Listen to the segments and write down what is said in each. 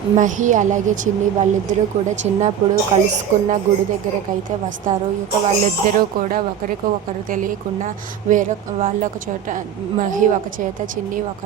మహి అలాగే చిన్ని వాళ్ళిద్దరూ కూడా చిన్నప్పుడు కలుసుకున్న గుడి దగ్గరకైతే వస్తారు. ఇక వాళ్ళిద్దరూ కూడా ఒకరికి ఒకరు తెలియకుండా వేరొక వాళ్ళ ఒక చోట మహి ఒక చేత చిన్ని ఒక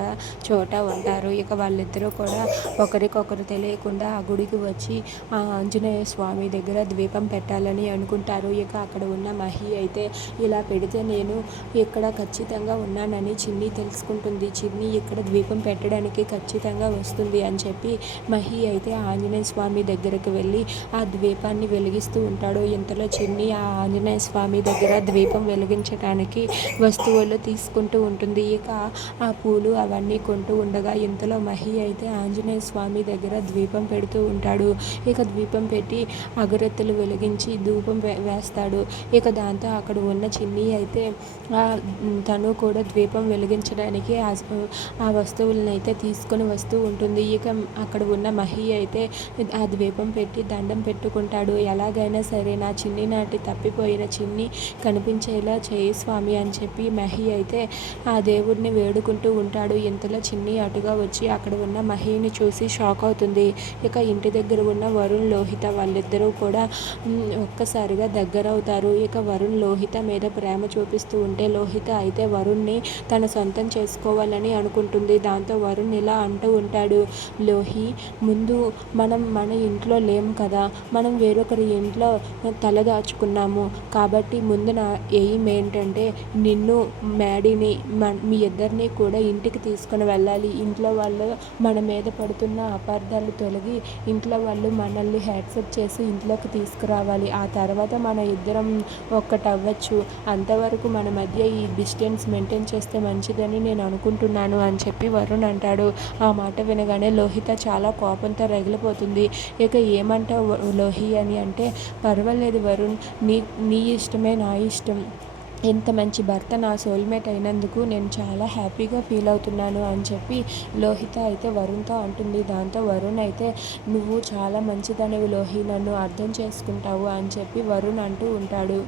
చోట ఉంటారు. ఇక వాళ్ళిద్దరూ కూడా ఒకరికొకరు తెలియకుండా ఆ గుడికి వచ్చి ఆ ఆంజనేయ స్వామి దగ్గర ద్వీపం పెట్టాలని అనుకుంటారు. ఇక అక్కడ ఉన్న మహి అయితే ఇలా పెడితే నేను ఇక్కడ ఖచ్చితంగా ఉన్నానని చిన్ని తెలుసుకుంటుంది. చిన్ని ఇక్కడ ద్వీపం పెట్టడానికి ఖచ్చితంగా వస్తుంది అని చెప్పి మహి అయితే ఆంజనేయ స్వామి దగ్గరకు వెళ్ళి ఆ ద్వీపాన్ని వెలిగిస్తూ ఉంటాడు. ఇంతలో చిన్ని ఆ ఆంజనేయ స్వామి దగ్గర ద్వీపం వెలిగించడానికి వస్తువులు తీసుకుంటూ ఉంటుంది. ఇక ఆ పూలు అవన్నీ కొంటూ ఉండగా ఇంతలో మహి అయితే ఆంజనేయ స్వామి దగ్గర ద్వీపం పెడుతూ ఉంటాడు. ఇక ద్వీపం పెట్టి అగరత్తులు వెలిగించి ధూపం వేస్తాడు. ఇక దాంతో అక్కడ ఉన్న చిన్ని అయితే తను కూడా ద్వీపం వెలిగించడానికి ఆ వస్తువులను అయితే తీసుకొని వస్తూ ఉంటుంది. ఇక అక్కడ ఉన్న మహి అయితే ఆ ద్వీపం పెట్టి దండం పెట్టుకుంటాడు. ఎలాగైనా సరే నా చిన్ని నాటి తప్పిపోయిన చిన్ని కనిపించేలా చేయి స్వామి అని చెప్పి మహి అయితే ఆ దేవుడిని వేడుకుంటూ ఉంటాడు. ఇంతలో చిన్ని అటుగా వచ్చి అక్కడ ఉన్న మహిని చూసి షాక్ అవుతుంది. ఇక ఇంటి దగ్గర ఉన్న వరుణ్ లోహిత వాళ్ళిద్దరూ కూడా ఒక్కసారిగా దగ్గర అవుతారు. ఇక వరుణ్ లోహిత మీద ప్రేమ చూపిస్తూ ఉంటే లోహిత అయితే వరుణ్ని తన సొంతం చేసుకోవాలని అనుకుంటుంది. దాంతో వరుణ్ ఇలా అంటూ ఉంటాడు లోహి ముందు మనం మన ఇంట్లో లేము కదా మనం వేరొకరి ఇంట్లో తలదాచుకున్నాము కాబట్టి ముందు నా ఎయిమ్ ఏంటంటే నిన్ను మ్యాడీని మీ ఇద్దరిని కూడా ఇంటికి తీసుకొని వెళ్ళాలి. ఇంట్లో వాళ్ళు మన మీద పడుతున్న అపార్థాలు తొలగి ఇంట్లో వాళ్ళు మనల్ని హ్యాక్సెప్ట్ చేసి ఇంట్లోకి తీసుకురావాలి. ఆ తర్వాత మన ఇద్దరం ఒక్కటవ్వచ్చు. అంతవరకు మన మధ్య ఈ డిస్టెన్స్ మెయింటైన్ చేస్తే మంచిదని నేను అనుకుంటున్నాను అని చెప్పి వరుణ్ అంటాడు. ఆ మాట వినగానే లోహిత చాలా కోపంతో రగిలిపోతుంది. ఇక ఏమంటావు లోహి అని అంటే పర్వాలేదు వరుణ్ నీ నీ ఇష్టమే నా ఇష్టం. ఎంత మంచి భర్త నా సోల్మేట్ అయినందుకు నేను చాలా హ్యాపీగా ఫీల్ అవుతున్నాను అని చెప్పి లోహిత అయితే వరుణ్తో అంటుంది. దాంతో వరుణ్ అయితే నువ్వు చాలా మంచిదనివి లోహి నన్ను అర్థం చేసుకుంటావు అని చెప్పి వరుణ్ అంటూ ఉంటాడు.